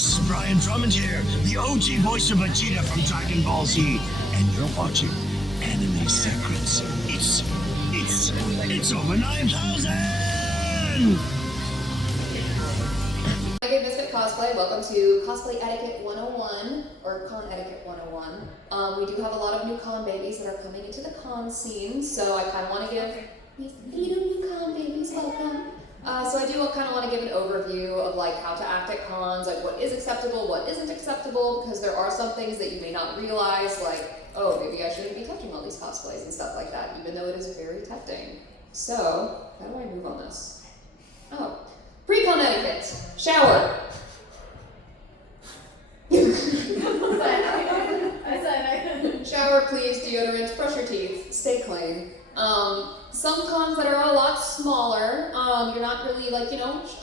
This is Brian Drummond here, the OG voice of Vegeta from Dragon Ball Z, and you're watching Anime Secrets. It's over 9,000! Renegade Misfit Cosplay, welcome to Cosplay Etiquette 101, or Con Etiquette 101. We do have a lot of new con babies that are coming into the con scene, so I kind of want to give these new con babies welcome. So I do kind of want to give an overview of like how to act at cons, like what is acceptable, what isn't acceptable, because there are some things that you may not realize, like, oh, maybe I shouldn't be touching all these cosplays and stuff like that, even though it is very tempting. So, how do I move on this? Oh, pre-con etiquette, shower. Shower, please, deodorant, brush your teeth, stay clean. Some cons that are a lot smaller, you're not really like,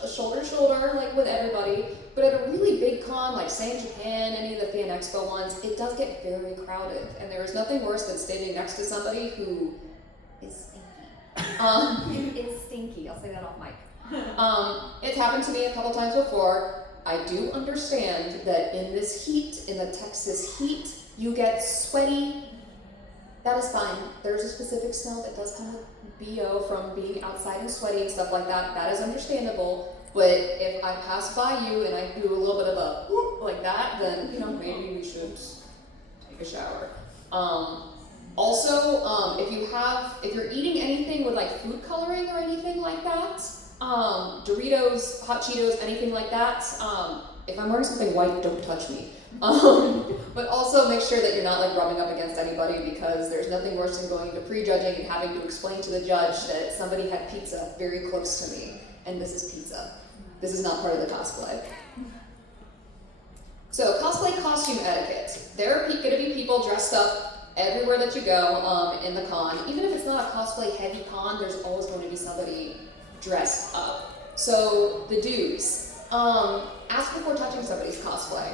shoulder to shoulder like with everybody, but at a really big con, like say in Japan, any of the Fan Expo ones, it does get very crowded, and there is nothing worse than standing next to somebody who is stinky. Is stinky, I'll say that off mic. It's happened to me a couple times before. I do understand that in this heat, in the Texas heat, you get sweaty. That is fine. There's a specific smell that does come with BO from being outside and sweaty and stuff like that. That is understandable. But if I pass by you and I do a little bit of a whoop like that, then maybe we should take a shower. Also, if you're eating anything with like food coloring or anything like that, Doritos, Hot Cheetos, anything like that. If I'm wearing something white, don't touch me. But also make sure that you're not like rubbing up against anybody, because there's nothing worse than going to prejudging and having to explain to the judge that somebody had pizza very close to me, and this is pizza. This is not part of the cosplay. So cosplay costume etiquette. There are going to be people dressed up everywhere that you go in the con. Even if it's not a cosplay heavy con, there's always going to be somebody dressed up. So the do's. Ask before touching somebody's cosplay.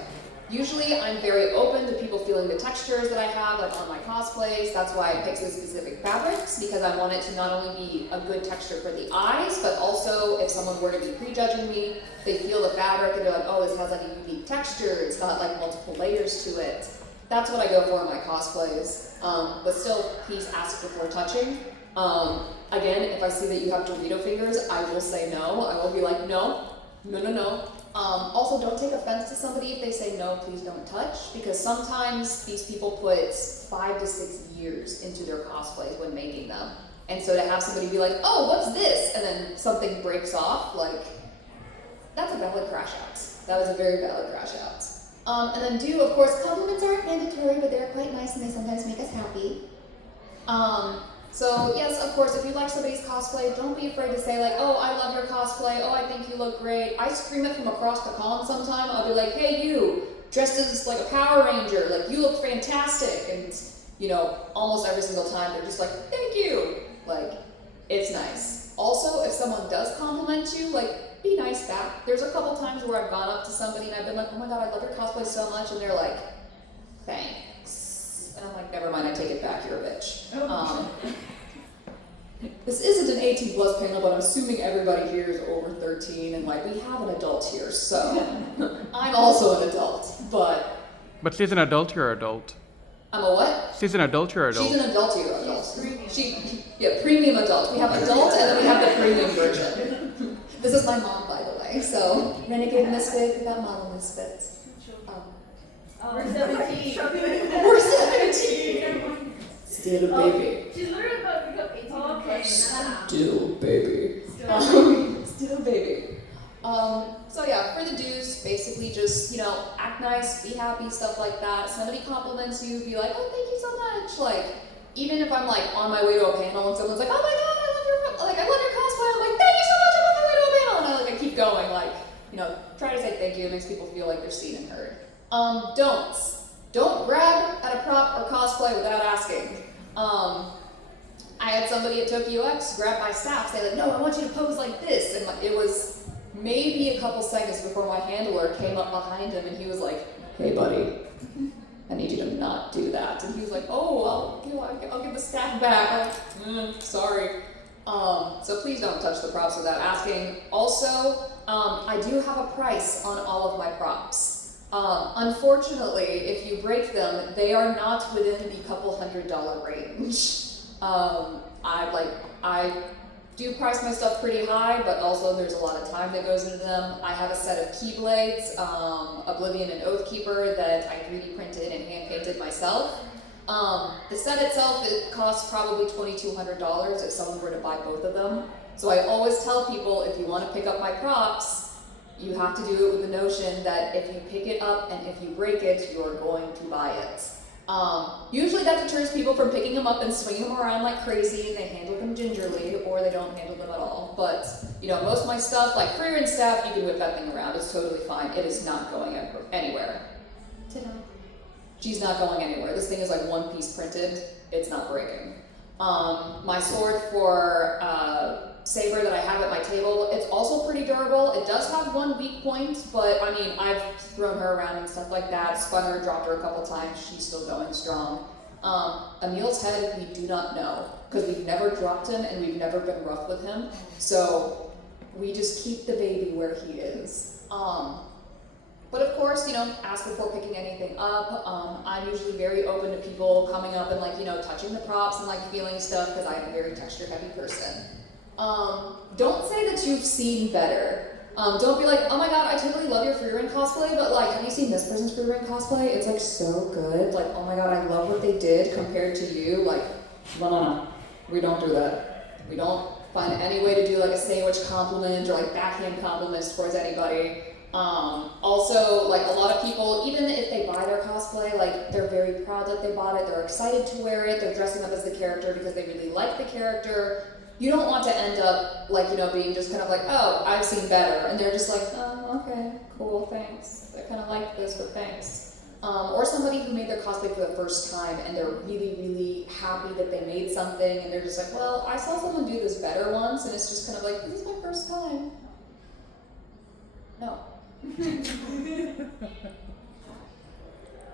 Usually I'm very open to people feeling the textures that I have like on my cosplays. That's why I picked the specific fabrics, because I want it to not only be a good texture for the eyes, but also if someone were to be prejudging me, they feel the fabric and they're like, oh, this has like a unique texture, it's got like multiple layers to it. That's what I go for in my cosplays. But still, please ask before touching. Again, if I see that you have Dorito fingers, I will say no. I will be like, no. Also, don't take offense to somebody if they say no, please don't touch, because sometimes these people put 5 to 6 years into their cosplays when making them. And so to have somebody be like, oh, what's this? And then something breaks off, like, that's a valid crash out. That was a very valid crash out. And then do, of course, compliments aren't mandatory, but they're quite nice and they sometimes make us happy. So yes, of course, if you like somebody's cosplay, don't be afraid to say like, oh, I love your cosplay, oh, I think you look great. I scream it from across the con sometime. I'll be like, hey, you, dressed as like a Power Ranger, like you look fantastic. And almost every single time they're just like, thank you. Like, it's nice. Also, if someone does compliment you, like, be nice back. There's a couple times where I've gone up to somebody and I've been like, oh my god, I love your cosplay so much, and they're like, thanks. And I'm like, never mind, I take it back, you're a bitch. This isn't an 18 plus panel, but I'm assuming everybody here is over 13, and like we have an adult here, so I'm also an adult, but... But she's an adult, you're adult. I'm a what? She's an adult, you're adult. She's an adult, you're adult. Premium adult. We have adult, and then we have the premium version. This is my mom, by the way, so Renegade Misfit, we got Model Misfit. We're 17. We're 17! Still a baby. She's literally about to become 18. Okay. Still baby. Still baby. So yeah, for the do's, basically just, act nice, be happy, stuff like that. Somebody compliments you, be like, oh, thank you so much. Like, even if I'm like on my way to a panel and someone's like, oh my god, I love your cosplay. I'm like, thank you so much, I'm on my way to a panel. And I keep going, try to say thank you. It makes people feel like they're seen and heard. Don'ts. Don't grab at a prop or cosplay without asking. I had somebody at Tokyo X grab my staff, say like, no, I want you to pose like this. And it was maybe a couple seconds before my handler came up behind him and he was like, hey buddy, I need you to not do that. And he was like, oh, well, I'll give the staff back. Sorry. So please don't touch the props without asking. Also, I do have a price on all of my props. Unfortunately, if you break them, they are not within the couple $100 range. I do price my stuff pretty high, but also there's a lot of time that goes into them. I have a set of keyblades, Oblivion and Oathkeeper, that I 3D printed and hand painted myself. The set itself, it costs probably $2,200 if someone were to buy both of them. So I always tell people, if you want to pick up my props, you have to do it with the notion that if you pick it up and if you break it, you're going to buy it. Usually that deters people from picking them up and swinging them around like crazy, and they handle them gingerly, or they don't handle them at all. But, most of my stuff, like Freer and Staff, you can whip that thing around. It's totally fine. It is not going anywhere. She's not going anywhere. This thing is like one piece printed. It's not breaking. My sword for saber that I have at my table, it's also pretty durable. It does have one weak point, but I mean, I've thrown her around and stuff like that, spun her, dropped her a couple times, she's still going strong. Emil's head, we do not know, because we've never dropped him and we've never been rough with him, so we just keep the baby where he is. But of course, ask before picking anything up. I'm usually very open to people coming up and touching the props and feeling stuff, because I'm a very texture heavy person. Don't say that you've seen better. Don't be like, oh my god, I totally love your Freerin cosplay, but have you seen this person's Freerin cosplay? It's so good. Oh my god, I love what they did compared to you. No. We don't do that. We don't find any way to do a sandwich compliment or backhand compliments towards anybody. Also, a lot of people, even if they buy their cosplay, they're very proud that they bought it, they're excited to wear it, they're dressing up as the character because they really like the character. You don't want to end up, being just kind of oh, I've seen better, and they're just oh, okay, cool, thanks. I kind of like this, but thanks. Or somebody who made their cosplay for the first time, and they're really, really happy that they made something, and they're just well, I saw someone do this better once, and it's just kind of this is my first time. No.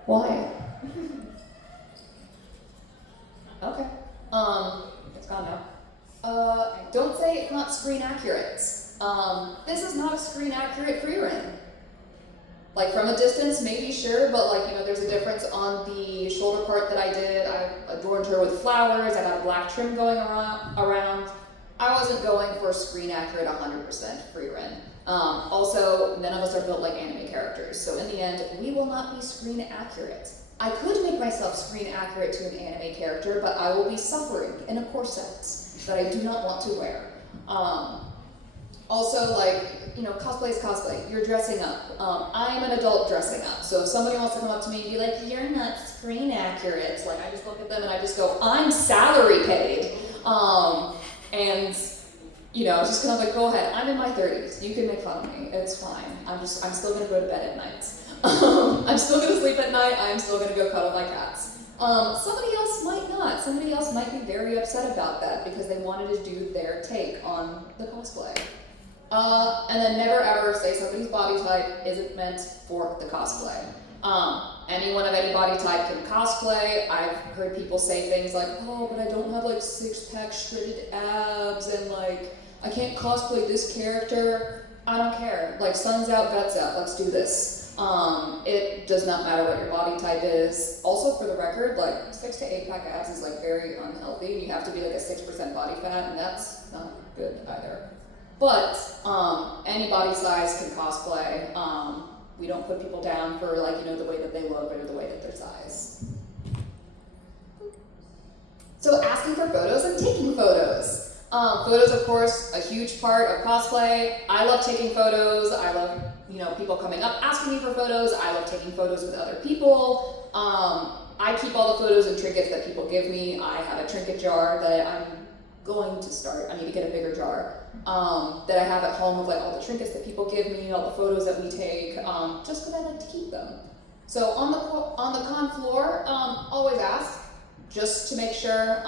Why? Okay. It's gone now. Don't say it's not screen accurate. This is not a screen accurate Freerin. From a distance, maybe sure, but there's a difference on the shoulder part that I did. I adorned her with flowers. I got a black trim going around. I wasn't going for screen accurate 100% Freerin. Also, none of us are built like anime characters, so in the end, we will not be screen accurate. I could make myself screen accurate to an anime character, but I will be suffering in a corset that I do not want to wear. Also, cosplay is cosplay. You're dressing up. I'm an adult dressing up, so if somebody wants to come up to me and be like, you're not screen accurate, I just look at them and I just go, I'm salary paid. And just kind of go ahead. I'm in my 30s. You can make fun of me. It's fine. I'm still gonna go to bed at night. I'm still gonna sleep at night. I'm still gonna go cuddle my cats. Somebody else might not. Somebody else might be very upset about that because they wanted to do their take on the cosplay. And then never ever say somebody's body type isn't meant for the cosplay. Anyone of any body type can cosplay. I've heard people say things like, oh, but I don't have six-pack shredded abs and I can't cosplay this character. I don't care. Sun's out, guts out. Let's do this. It does not matter what your body type is. Also, for the record, 6 to 8 pack abs is very unhealthy. You have to be a 6% body fat, and that's not good either. But any body size can cosplay. We don't put people down for the way that they look or the way that their size. So asking for photos and taking photos. Photos, of course, a huge part of cosplay. I love taking photos. I love, people coming up asking me for photos. I love taking photos with other people. I keep all the photos and trinkets that people give me. I have a trinket jar that I'm going to start. I need to get a bigger jar that I have at home with all the trinkets that people give me, all the photos that we take, just because I like to keep them. So on the con floor, always ask, just to make sure.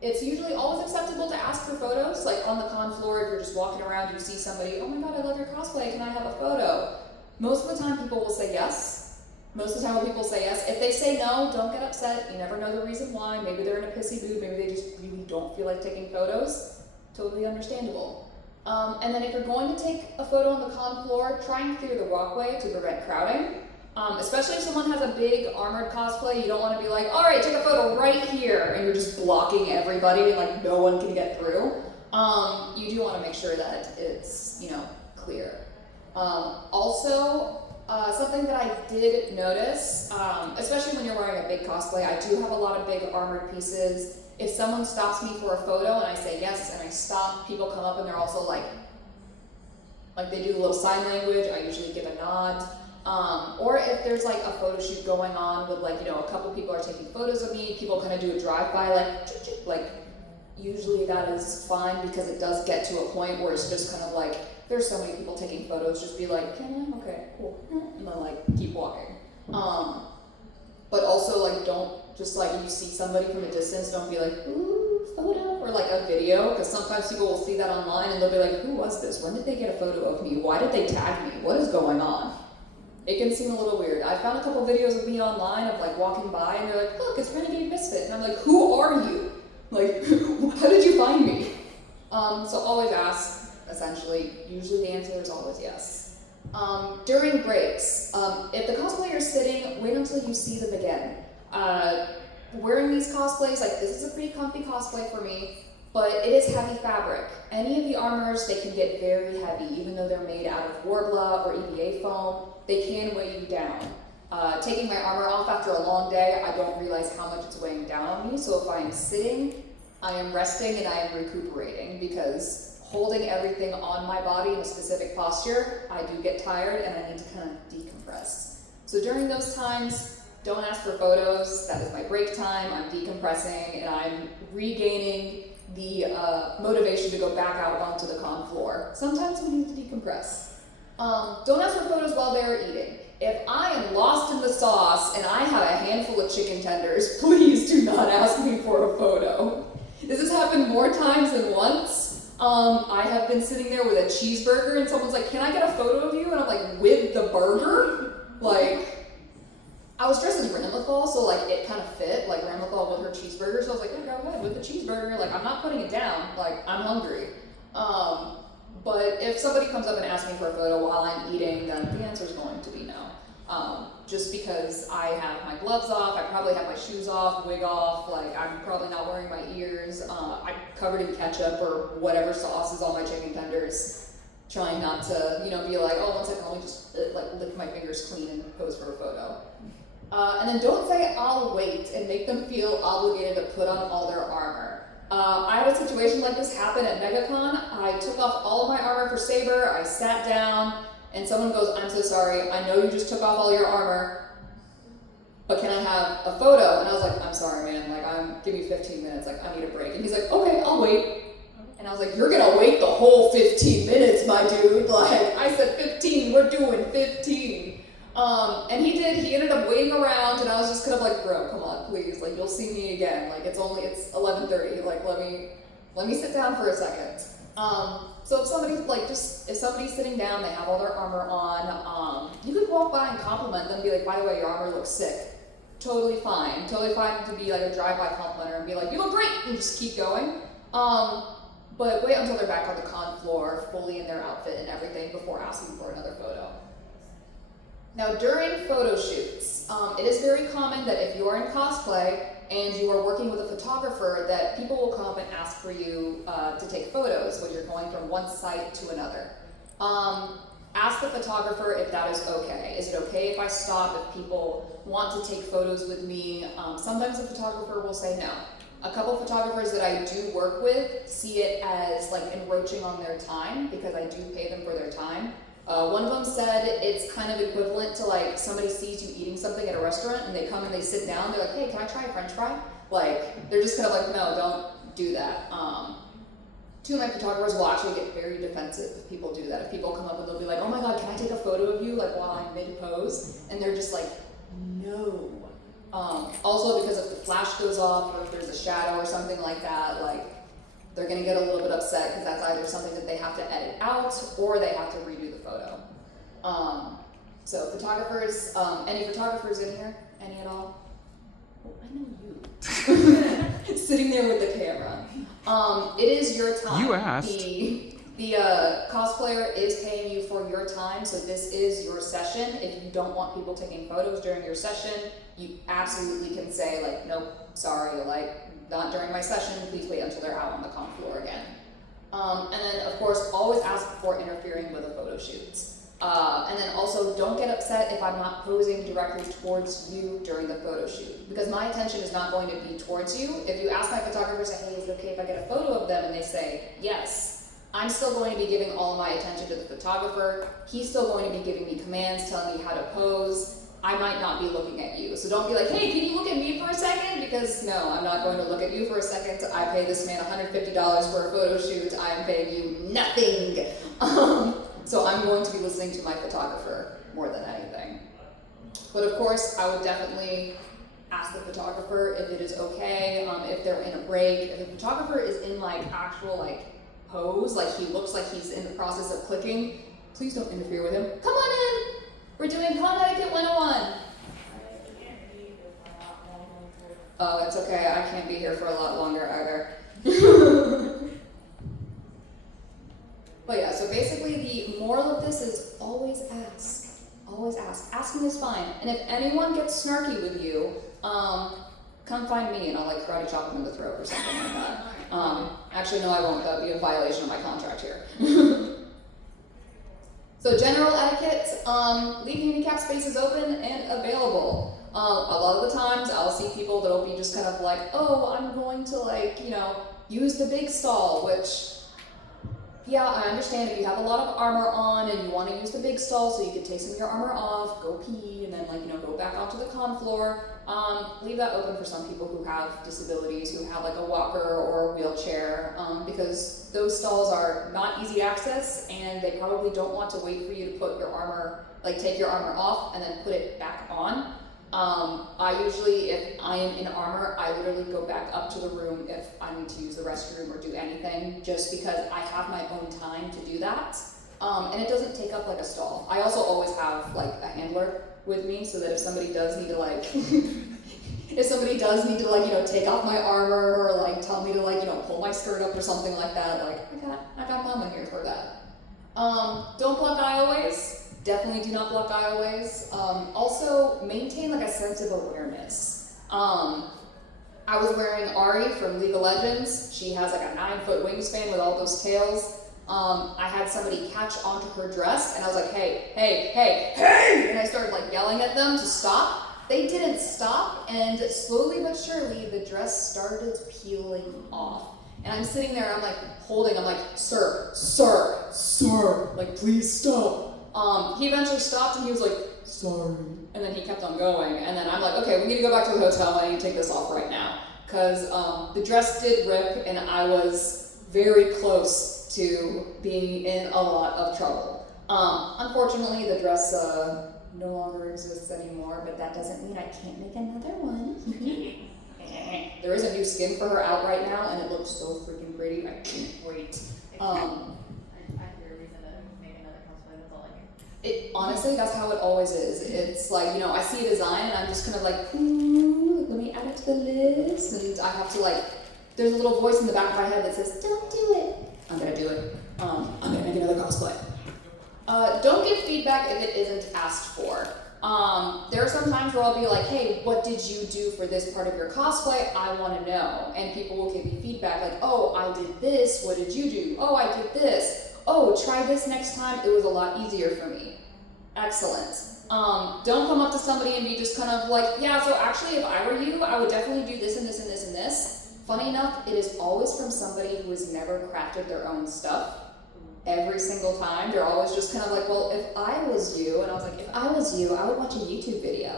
It's usually always acceptable to ask for photos. On the con floor, if you're just walking around, you see somebody, oh my god, I love your cosplay, can I have a photo? Most of the time, people will say yes. Most of the time when people say yes, if they say no, don't get upset. You never know the reason why. Maybe they're in a pissy mood. Maybe they just really don't feel like taking photos. Totally understandable. And then if you're going to take a photo on the con floor, try and clear the walkway to prevent crowding. Especially if someone has a big armored cosplay, you don't want to be like, all right, take a photo right here, and you're just blocking everybody and like no one can get through. You do want to make sure that it's, clear. Also, something that I did notice, especially when you're wearing a big cosplay, I do have a lot of big armored pieces. If someone stops me for a photo and I say yes and I stop, people come up and they're also like they do the little sign language, I usually give a nod. Or if there's like a photo shoot going on with a couple people are taking photos of me, people kind of do a drive-by usually that is fine because it does get to a point where it's just kind of like, there's so many people taking photos, just be like, can I? Okay, cool. And then keep walking. But also don't just you see somebody from a distance, don't be like, ooh, photo, or a video, because sometimes people will see that online and they'll be like, who was this? When did they get a photo of me? Why did they tag me? What is going on? It can seem a little weird. I found a couple videos of me online of walking by and they're like, look, it's Renegade Misfit. And I'm like, who are you? How did you find me? So always ask, essentially. Usually the answer is always yes. During breaks, if the cosplayer is sitting, wait until you see them again. Wearing these cosplays, this is a pretty comfy cosplay for me, but it is heavy fabric. Any of the armors, they can get very heavy, even though they're made out of Warbla or EVA foam, they can weigh you down. Taking my armor off after a long day, I don't realize how much it's weighing down on me, so if I am sitting, I am resting and I am recuperating, because holding everything on my body in a specific posture, I do get tired and I need to kind of decompress. So during those times, don't ask for photos. That is my break time. I'm decompressing and I'm regaining the motivation to go back out onto the con floor. Sometimes we need to decompress. Don't ask for photos while they're eating. If I am lost in the sauce and I have a handful of chicken tenders, please do not ask me for a photo. This has happened more times than once. I have been sitting there with a cheeseburger and someone's like, can I get a photo of you? And I'm like, with the burger? I was dressed as Ramlethal, so it kind of fit, Ramlethal with her cheeseburger, so I was like, yeah, go ahead with the cheeseburger, I'm not putting it down, I'm hungry. But if somebody comes up and asks me for a photo while I'm eating, then the answer is going to be no. Just because I have my gloves off, I probably have my shoes off, wig off, I'm probably not wearing my ears, I'm covered in ketchup or whatever sauce is on my chicken tenders, trying not to, be like, oh, 1 second, let me just lick my fingers clean and pose for a photo. And then don't say, I'll wait, and make them feel obligated to put on all their armor. I had a situation like this happen at MegaCon. I took off all of my armor for Saber, I sat down, and someone goes, I'm so sorry, I know you just took off all your armor, but can I have a photo? And I was like, I'm sorry, man, give me 15 minutes, I need a break. And he's like, okay, I'll wait. And I was like, you're gonna wait the whole 15 minutes, my dude. I said 15, we're doing 15. And he did, he ended up waiting around, and I was just kind of like, bro, come on, please, you'll see me again, it's 11:30, let me sit down for a second. So if somebody's, if somebody's sitting down, they have all their armor on, you could walk by and compliment them and be like, by the way, your armor looks sick. Totally fine to be a drive-by complimenter and be like, you look great, and just keep going. But wait until they're back on the con floor, fully in their outfit and everything, before asking for another photo. Now, during photo shoots, it is very common that if you are in cosplay and you are working with a photographer, that people will come up and ask for you to take photos when you're going from one site to another. Ask the photographer if that is okay. Is it okay if I stop, if people want to take photos with me? Sometimes the photographer will say no. A couple photographers that I do work with see it as encroaching on their time, because I do pay them for their time. One of them said it's kind of equivalent to somebody sees you eating something at a restaurant and they come and they sit down, they're like, hey, can I try a french fry? They're just kind of no, don't do that. Two of my photographers will actually get very defensive if people do that. If people come up and they'll be like, oh my god, can I take a photo of you while I'm mid-pose? And they're just no. Also, because if the flash goes off or if there's a shadow or something like that, they're going to get a little bit upset, because that's either something that they have to edit out or they have to redo the photo. So photographers, any photographers in here? Any at all? Oh, I know you. Sitting there with the camera. It is your time. You asked. The cosplayer is paying you for your time, so this is your session. If you don't want people taking photos during your session, you absolutely can say like, nope, sorry, like not during my session, please wait until they're out on the con floor again. And then of course, always ask before interfering with a photo shoot. And then also don't get upset if I'm not posing directly towards you during the photo shoot, because my attention is not going to be towards you. If you ask my photographer, say, hey, is it okay if I get a photo of them? And they say, yes. I'm still going to be giving all of my attention to the photographer. He's still going to be giving me commands, telling me how to pose. I might not be looking at you. So don't be like, hey, can you look at me for a second? Because no, I'm not going to look at you for a second. I pay this man $150 for a photo shoot. I am paying you nothing. So I'm going to be listening to my photographer more than anything. But of course, I would definitely ask the photographer if it is okay, if they're in a break. If the photographer is in like actual like pose, like he looks like he's in the process of clicking, please don't interfere with him. Come on in! We're doing Con Etiquette 101. Oh, it's okay. I can't be here for a lot longer either. But yeah, so basically the moral of this is always ask. Always ask. Asking is fine. And if anyone gets snarky with you, come find me and I'll like karate chop them in the throat or something like that. Actually, no, I won't. That would be a violation of my contract here. So general etiquette, leave handicap spaces open and available. A lot of the times I'll see people that'll be just kind of like, oh, I'm going to like, you know, use the big stall, which, yeah, I understand if you have a lot of armor on and you want to use the big stall so you can take some of your armor off, go pee, and then like, you know, go back onto the con floor. Leave that open for some people who have disabilities, who have like a walker or a wheelchair, because those stalls are not easy access and they probably don't want to wait for you to put your armor, like take your armor off and then put it back on. I usually, if I am in armor, I literally go back up to the room if I need to use the restroom or do anything, just because I have my own time to do that. And it doesn't take up like a stall. I also always have like a handler with me so that if somebody does need to like, if somebody does need to like, you know, take off my armor or like tell me to like, you know, pull my skirt up or something like that, like I got mama here for that. Don't block aisleways. Definitely do not block aisleways. Also, maintain like a sense of awareness. I was wearing Ari from League of Legends. She has like a 9-foot wingspan with all those tails. I had somebody catch onto her dress and I was like, hey, hey, hey, hey! And I started like yelling at them to stop. They didn't stop, and slowly but surely the dress started peeling off. And I'm sitting there, I'm like holding, I'm like, sir, like please stop. He eventually stopped and he was like, sorry. And then he kept on going. And then I'm like, okay, we need to go back to the hotel. I need to take this off right now. Because the dress did rip and I was very close to being in a lot of trouble. Unfortunately, the dress no longer exists anymore, but that doesn't mean I can't make another one. There is a new skin for her out right now and it looks so freaking pretty. I can't wait. It honestly, that's how it always is. It's like, you know, I see a design and I'm just kind of like, let me add it to the list, and I have to like, there's a little voice in the back of my head that says, don't do it. I'm gonna do it. I'm gonna make another cosplay. Don't give feedback if it isn't asked for. There are some times where I'll be like, hey, what did you do for this part of your cosplay? I want to know. And people will give me feedback like, oh, I did this. What did you do? Oh, I did this. Oh, try this next time. It was a lot easier for me. Excellent. Don't come up to somebody and be just kind of like, yeah, so actually if I were you, I would definitely do this and this and this and this. Funny enough, it is always from somebody who has never crafted their own stuff. Every single time, they're always just kind of like, well, if I was you, and I was like, if I was you, I would watch a YouTube video.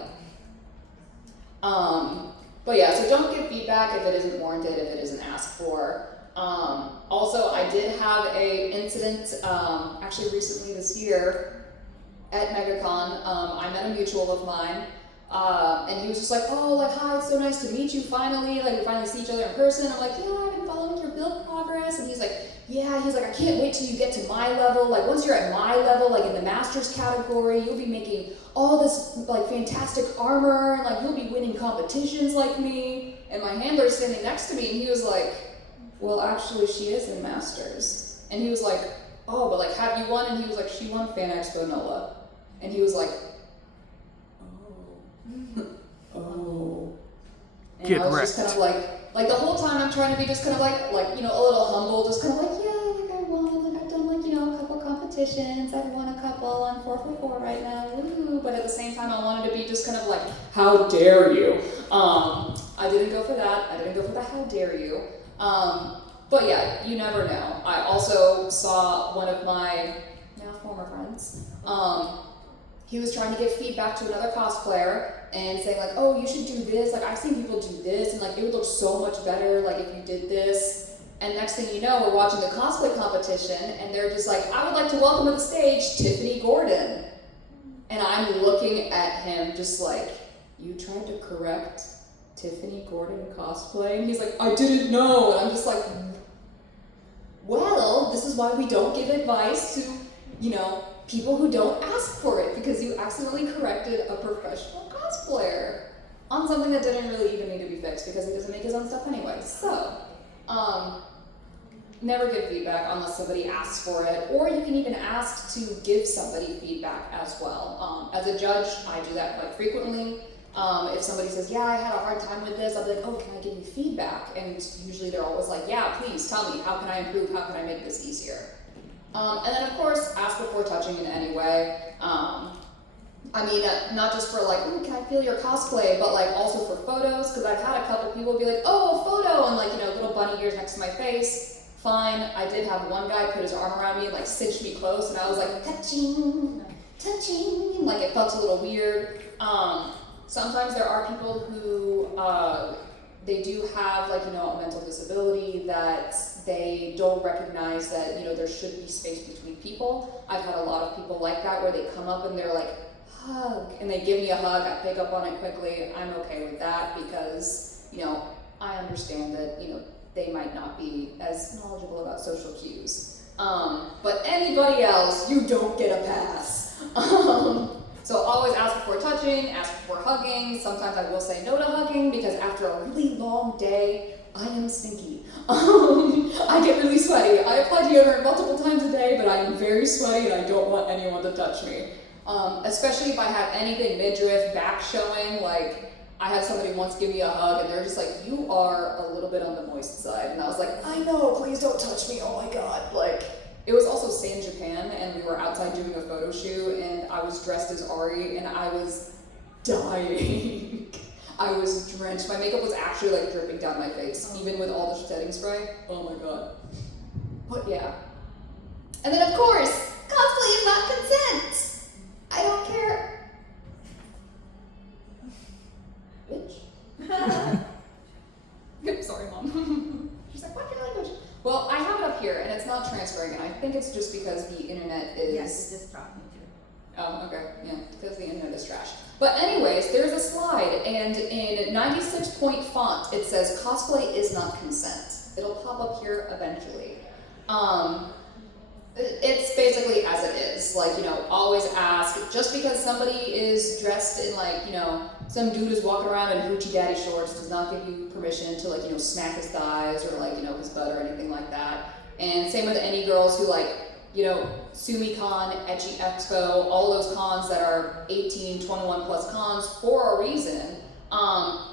But yeah, so don't give feedback if it isn't warranted, if it isn't asked for. Also, I did have a incident, actually recently this year at MegaCon. I met a mutual of mine, and he was just like, oh, like, hi, it's so nice to meet you finally, like, we finally see each other in person. I'm like, yeah, I've been following your build progress, and he's like, I can't wait till you get to my level, like, once you're at my level, like, in the Masters category, you'll be making all this, like, fantastic armor, and, like, you'll be winning competitions like me. And my handler's standing next to me, and he was like, well, actually, she is in Masters. And he was like, oh, but like, have you won? And he was like, she won Fan Expo NOLA. And he was like, oh, oh. And Get I was wrecked. just kind of like the whole time I'm trying to be just kind of like, you know, a little humble, just kind of like, yeah, like I won, like I've done like, you know, a couple competitions, I've won a couple, I'm 4 right now, woo. But at the same time, I wanted to be just kind of like, how dare you? I didn't go for that. I didn't go for the how dare you. But yeah, you never know. I also saw one of my now former friends. He was trying to give feedback to another cosplayer and saying like, oh, you should do this. Like I've seen people do this, and like it would look so much better like if you did this. And next thing you know, we're watching the cosplay competition, and they're just like, I would like to welcome to the stage Tiffany Gordon. And I'm looking at him just like, you tried to correct Tiffany Gordon cosplay? And he's like, I didn't know. And I'm just like, well, this is why we don't give advice to, you know, people who don't ask for it, because you accidentally corrected a professional cosplayer on something that didn't really even need to be fixed because he doesn't make his own stuff anyway. So, never give feedback unless somebody asks for it, or you can even ask to give somebody feedback as well. As a judge, I do that quite frequently. If somebody says, yeah, I had a hard time with this, I'll be like, oh, can I give you feedback? And usually they're always like, yeah, please tell me, how can I improve? How can I make this easier? And then of course, ask before touching in any way. I mean, not just for like, ooh, can I feel your cosplay, but like also for photos, because I've had a couple people be like, oh, a photo, and like, you know, little bunny ears next to my face. Fine. I did have one guy put his arm around me and like cinched me close, and I was like, touching, touching, like it felt a little weird. Sometimes there are people who, they do have like, you know, a mental disability that they don't recognize that, you know, there should be space between people. I've had a lot of people like that where they come up and they're like, hug, and they give me a hug, I pick up on it quickly. I'm okay with that because, you know, I understand that, you know, they might not be as knowledgeable about social cues. But anybody else, you don't get a pass. So always ask before touching, ask before hugging. Sometimes I will say no to hugging because after a really long day, I am stinky. I get really sweaty. I apply deodorant multiple times a day, but I am very sweaty and I don't want anyone to touch me. Especially if I have anything midriff, back showing, like I had somebody once give me a hug and they're just like, you are a little bit on the moist side. And I was like, I know, please don't touch me, oh my God. Like, it was also San Japan and we were outside doing a photo shoot and I was dressed as Ari and I was dying. I was drenched. My makeup was actually like dripping down my face, even with all the setting spray. Oh my God. But yeah. And then of course, cosplay is not consent. I don't care. Bitch. Sorry, Mom. She's like, what's your language? Well, I have it up here, and it's not transferring, and I think it's just because the internet is... Yes, it just dropped me too. Oh, okay, yeah, because the internet is trash. But anyways, there's a slide, and in 96-point font, it says, cosplay is not consent. It'll pop up here eventually. It's basically as it is, like, you know, always ask, just because somebody is dressed in like, you know, some dude is walking around in hoochie daddy shorts does not give you permission to like, you know, smack his thighs or like, you know, his butt or anything like that. And same with any girls who like, you know, SumiCon, Ecchi Expo, all those cons that are 18, 21 plus cons for a reason.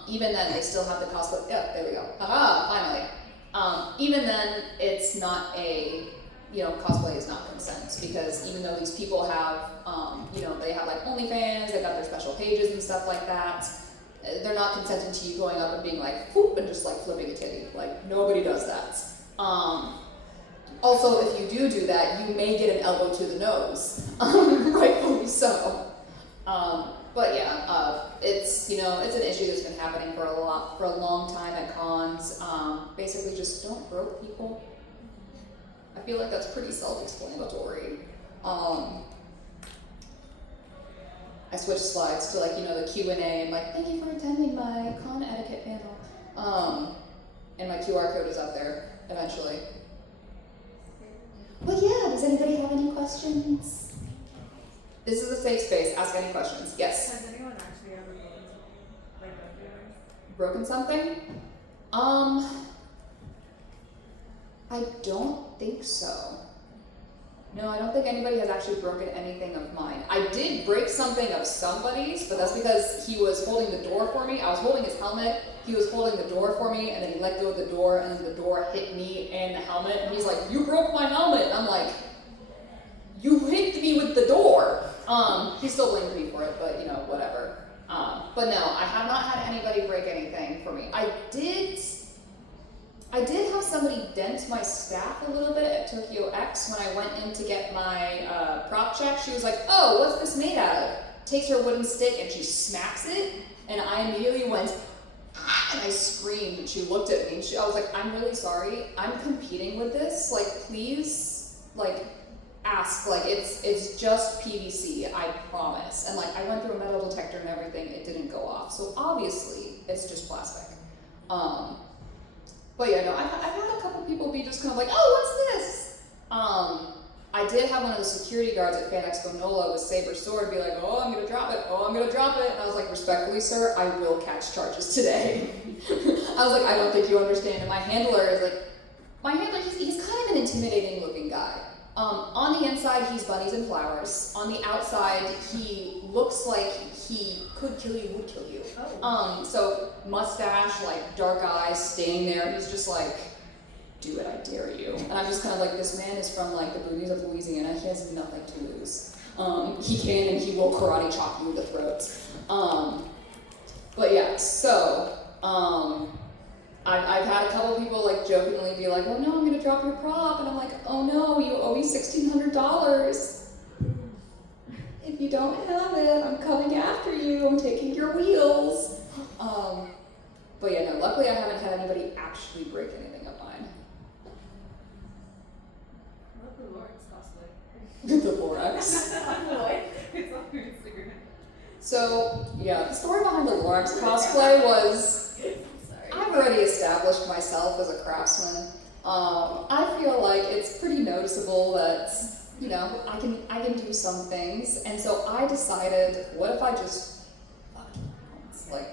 Even then they still have the cosplay, yeah, there we go, finally. Even then it's not a, you know, cosplay is not consent because even though these people have, you know, they have like OnlyFans, they've got their special pages and stuff like that, they're not consenting to you going up and being like, whoop, and just like flipping a titty. Like, nobody does that. Also, if you do that, you may get an elbow to the nose, rightfully so. But yeah, it's, you know, it's an issue that's been happening for a long time at cons. Basically just don't grope people. I feel like that's pretty self-explanatory. I switched slides to like, you know, the Q&A and like, thank you for attending my con etiquette panel. And my QR code is up there eventually. But yeah, does anybody have any questions? This is a safe space, ask any questions. Yes? Has anyone actually ever Broken something? I don't think so. No, I don't think anybody has actually broken anything of mine. I did break something of somebody's, but that's because he was holding the door for me. I was holding his helmet, he was holding the door for me, and then he let go of the door, and then the door hit me and the helmet, and he's like, "You broke my helmet!" And I'm like, "You hit me with the door!" He still blamed me for it, but whatever. But no, I have not had anybody break anything for me. I did have somebody dent my staff a little bit at Tokyo X when I went in to get my prop check. She was like, "Oh, what's this made out of?" Takes her wooden stick and she smacks it, and I immediately went, "Ah," and I screamed, and she looked at me, and I was like, "I'm really sorry. I'm competing with this. Like, please, like, ask. Like, it's just PVC, I promise." And like, I went through a metal detector and everything. It didn't go off. So obviously, it's just plastic. But yeah, no, I've had a couple people be just kind of like, "Oh, what's this?" I did have one of the security guards at Fan Expo NOLA with saber sword be like, "Oh, I'm gonna drop it. Oh, I'm gonna drop it." And I was like, "Respectfully, sir, I will catch charges today." I was like, "I don't think you understand." And my handler, he's kind of an intimidating looking guy. On the inside, he's bunnies and flowers. On the outside, he looks like he could kill you, would kill you. Oh. So mustache, like dark eyes, staying there. He's just like, "Do it, I dare you." And I'm just kind of like, this man is from like the boonies of Louisiana. He has nothing to lose. He can and he will karate chop you in the throat. But yeah, so I've had a couple people like jokingly be like, "Oh no, I'm gonna drop your prop," and I'm like, "Oh no, you owe me $1,600. If you don't have it, I'm coming after you. I'm taking your wheels." But yeah, no, luckily I haven't had anybody actually break anything of mine. I love the Lawrence cosplay. The Lorax. What? It's on your Instagram. So yeah, the story behind the Lorax cosplay was, Sorry. I've already established myself as a craftsman. I feel like it's pretty noticeable that, I can do some things, and so I decided, what if I just fucked around?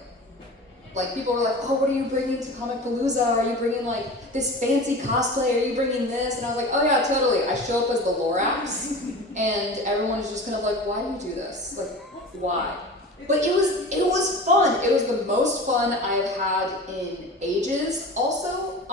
Like people were like, "Oh, what are you bringing to Comic Palooza? Are you bringing like this fancy cosplay? Are you bringing this?" And I was like, "Oh yeah, totally." I show up as the Lorax, and everyone is just kind of like, "Why do you do this? Like, why?" But it was fun. It was the most fun I've had in ages. Also,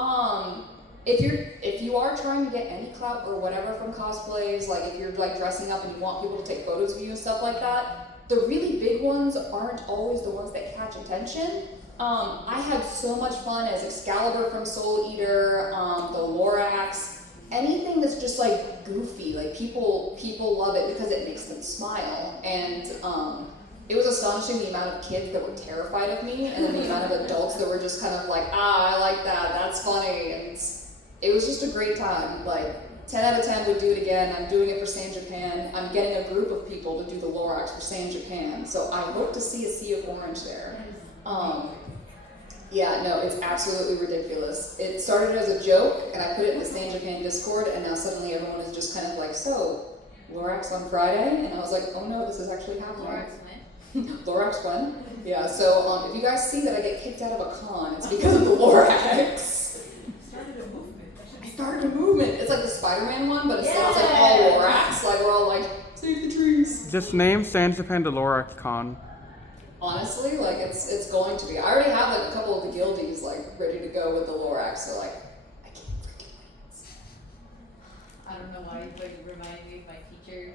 if you are trying to get any clout or whatever from cosplays, like if you're like dressing up and you want people to take photos of you and stuff like that, the really big ones aren't always the ones that catch attention. I had so much fun as Excalibur from Soul Eater, the Lorax, anything that's just like goofy. Like people love it because it makes them smile, and it was astonishing the amount of kids that were terrified of me, and then the amount of adults that were just kind of like, "Ah, I like that, that's funny," and it was just a great time. Like 10 out of 10 would do it again. I'm doing it for San Japan. I'm getting a group of people to do the Lorax for San Japan, so I hope to see a sea of orange there. Yeah, no, it's absolutely ridiculous. It started as a joke, and I put it in the San Japan Discord, and now suddenly everyone is just kind of like, "So, Lorax on Friday?" And I was like, "Oh no, this is actually happening." Lawrence went. Lorax when? Yeah, so if you guys see that I get kicked out of a con, it's because of the Lorax. Started a movement. I started a movement. It's like the Spider-Man one, but instead it's like all Lorax. Like we're all like, "Save the trees." Just name San Japan the Lorax Con. Honestly, like it's going to be. I already have like a couple of the guildies like ready to go with the Lorax, so like I can't freaking wait. I don't know why, but you reminded me of my teacher.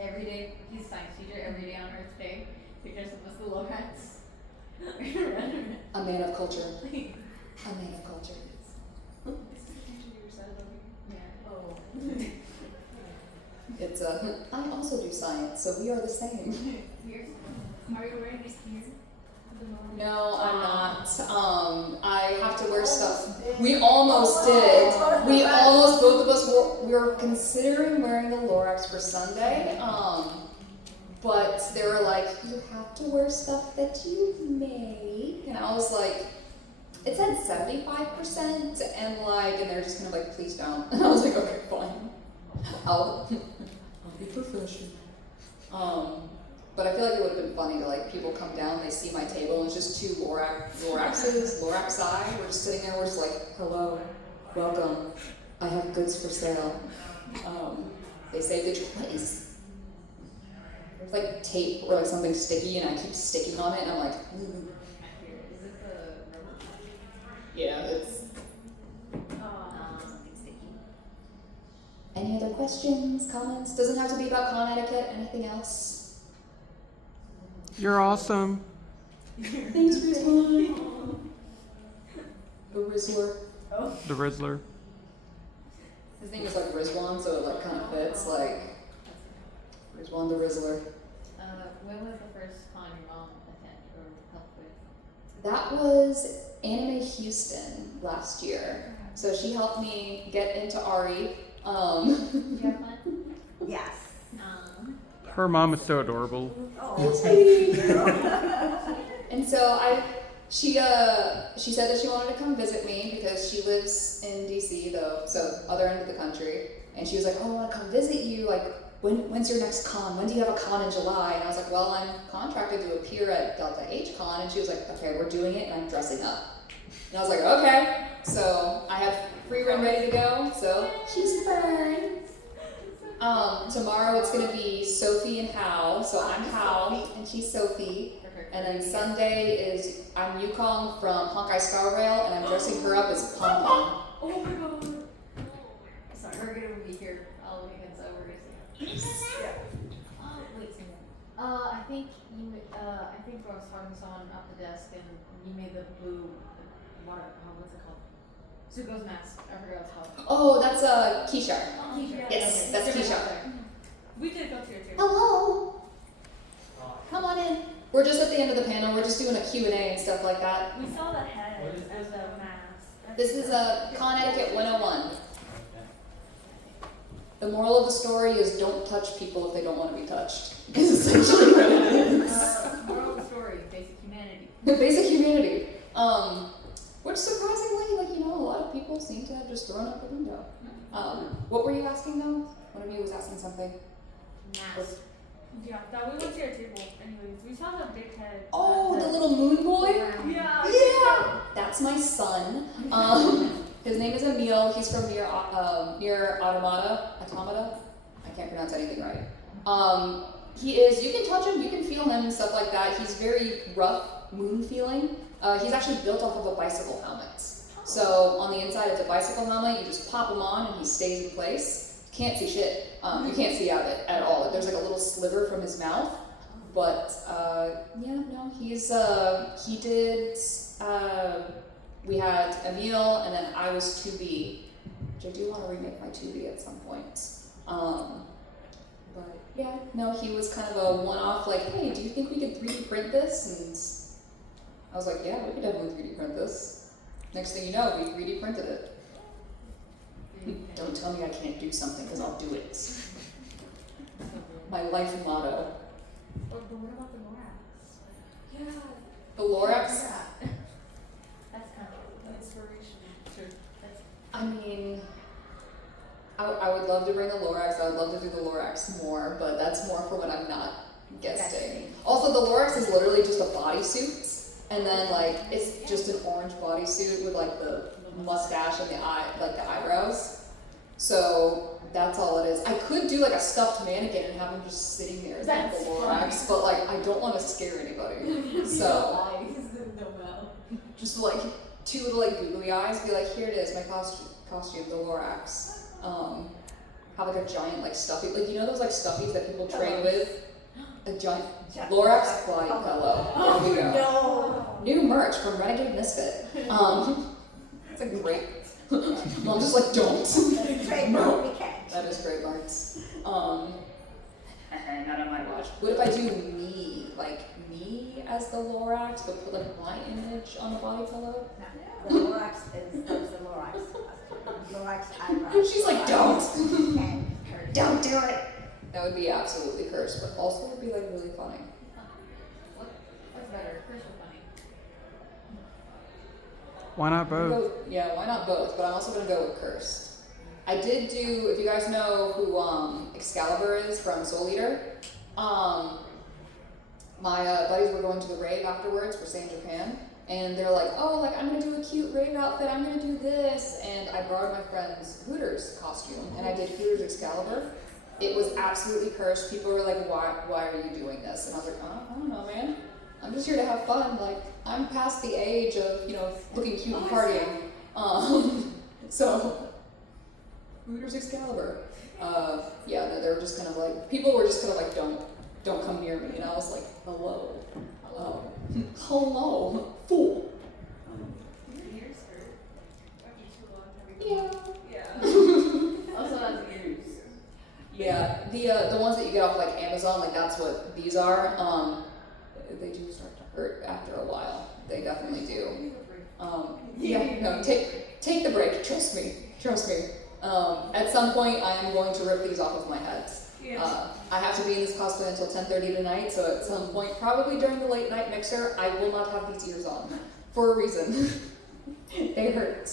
Every day, he's a science teacher. Every day on Earth Day, he dresses up as the Lorax. A man of culture. A man of culture. This is the teacher you were sad about me. Yeah. Oh. It's I also do science, so we are the same. Are you wearing this here? No, I'm not. I have to wear stuff. We almost did. We almost, both of us we were considering wearing the Lorax for Sunday. But they were like, "You have to wear stuff that you've made." And I was like, it said 75%, and they're just kind of like, "Please don't." And I was like, "Okay, fine. I'll be professional." But I feel like it would have been funny to like people come down, they see my table, and it's just two Loraxes, Loraxi. We're just sitting there, we're just like, "Hello, welcome. I have goods for sale. They saved it twice. There's like tape or like something sticky, and I keep sticking on it, and I'm like, ooh. Here, is it the rubber? Yeah, it's. Something sticky. Any other questions, comments? Doesn't have to be about con etiquette. Anything else? You're awesome. Thanks, Rizwan. The Rizzler. Oh. The Rizzler. His name is like Rizwan, so it like kind of fits. Like Rizwan the Rizzler. When was the first con your mom attended or helped with? That was Anime Houston last year. So she helped me get into Ari. Did you have fun? Yes. Her mom is so adorable. Oh, thank you. And so she said that she wanted to come visit me because she lives in DC though, so other end of the country. And she was like, "Oh, I want to come visit you. Like, when's your next con? When do you have a con in July?" And I was like, "Well, I'm contracted to appear at Delta H Con." And she was like, "Okay, we're doing it, and I'm dressing up." And I was like, "Okay." So I have free run ready to go. So she's fun. Tomorrow it's gonna be Sophie and Hal. So I'm Hal and she's Sophie. And then Sunday is I'm Yukong from Honkai Star Rail, and I'm dressing her up as Pom Pom. Oh my god. Sorry, we're gonna be here all weekend, so we're gonna see. Oh, wait, say that. I think I think I was talking to someone at the desk, and you made the blue water. What's it called? Zuko's mask. I forgot what it's called. Oh, that's Keisha. Okay. Yes, that's Keisha. We did go to your too. Hello. Come on in. We're just at the end of the panel. We're just doing a Q&A and stuff like that. We saw the head as a mask. This is a Con Etiquette 101. The moral of the story is don't touch people if they don't want to be touched. Is essentially what it is. Moral of the story: basic humanity. Basic humanity. Which surprisingly, a lot of people seem to have just thrown out the window. What were you asking though? One of you was asking something. Mask. Yeah, that we went to your table. Anyways, we saw the big head. Oh, the little moon boy? Yeah. Yeah! That's my son. His name is Emil. He's from near Automata. I can't pronounce anything right. You can touch him, you can feel him and stuff like that. He's very rough, moon feeling. He's actually built off of a bicycle helmet. So on the inside it's a bicycle helmet, you just pop him on and he stays in place. Can't see shit. You can't see out of it at all. There's like a little sliver from his mouth. But we had Emil, and then I was 2B, which I do want to remake my 2B at some point. But yeah, no, he was kind of a one-off, like, hey, do you think we could 3D print this? And I was like, yeah, we could definitely 3D print this. Next thing you know, we 3D printed it. Don't tell me I can't do something, because I'll do it. My life motto. But what about the Lorax? Yeah. The Lorax? That's kind of Inspiration too. I mean, I would love to bring the Lorax. I would love to do the Lorax more, but that's more for when I'm not guesting. Also, the Lorax is literally just a bodysuit, and then it's just an orange bodysuit with the mustache and the eyebrows. So that's all it is. I could do a stuffed mannequin and have him just sitting there as the Lorax, but I don't want to scare anybody. So just two little googly eyes, be like, here it is, my costume, the Lorax. Have a giant stuffy, those stuffies that people train with? A giant Lorax body pillow. There we go. No. New merch from Renegade Misfit. It's a great. I'm just don't. That's trademark, we can't. That is trademarks. Not on my watch. What if I do me as the Lorax, but put my image on the body pillow? The Lorax is the Lorax. Lorax eyebrows. She's like, don't. And her. Don't do it. That would be absolutely cursed, but also would be really funny. What's better, cursed or funny? Why not both? Yeah, why not both? But I'm also gonna go with cursed. I did do, if you guys know who Excalibur is from Soul Eater, my buddies were going to the rave afterwards for St. Japan, and they're like, oh, like I'm gonna do a cute rave outfit, I'm gonna do this, and I borrowed my friend's Hooters costume, and I did Hooters Excalibur. It was absolutely cursed. People were like, why are you doing this? And I was like, I don't know, man. I'm just here to have fun. Like, I'm past the age of, looking cute and partying. So, Hooters Excalibur. Yeah, no, they were just kind of like, people were just kind of like, don't come near me. And I was like, hello. Hello, fool. Yeah. Also has ears. Yeah, the ones that you get off like Amazon, like that's what these are. They do start to hurt after a while. They definitely do. Yeah, no, take the break. Trust me. At some point, I am going to rip these off of my head. I have to be in this cosplay until 10:30 tonight, so at some point, probably during the late night mixer, I will not have these ears on for a reason. They hurt.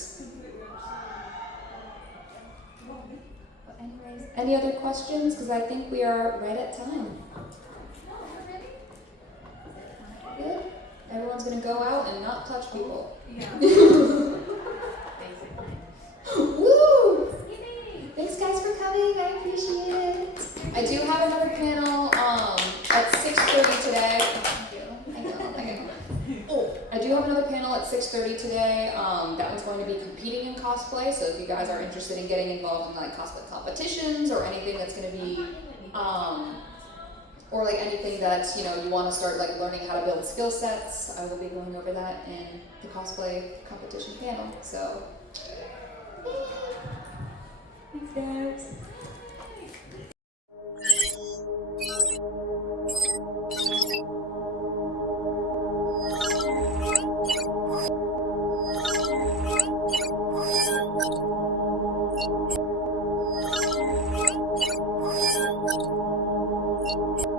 But anyways, any other questions? Because I think we are right at time. Good. Everyone's gonna go out and not touch people. Yeah. Woo! Thanks guys for coming. I appreciate it. I do have another panel at 6:30 today. I know. Oh, I do have another panel at 6:30 today. That one's going to be competing in cosplay. So if you guys are interested in getting involved in like cosplay competitions or anything that's going to be or like anything that you want to start like learning how to build skill sets, I will be going over that in the cosplay competition panel. So thanks guys. Thank you.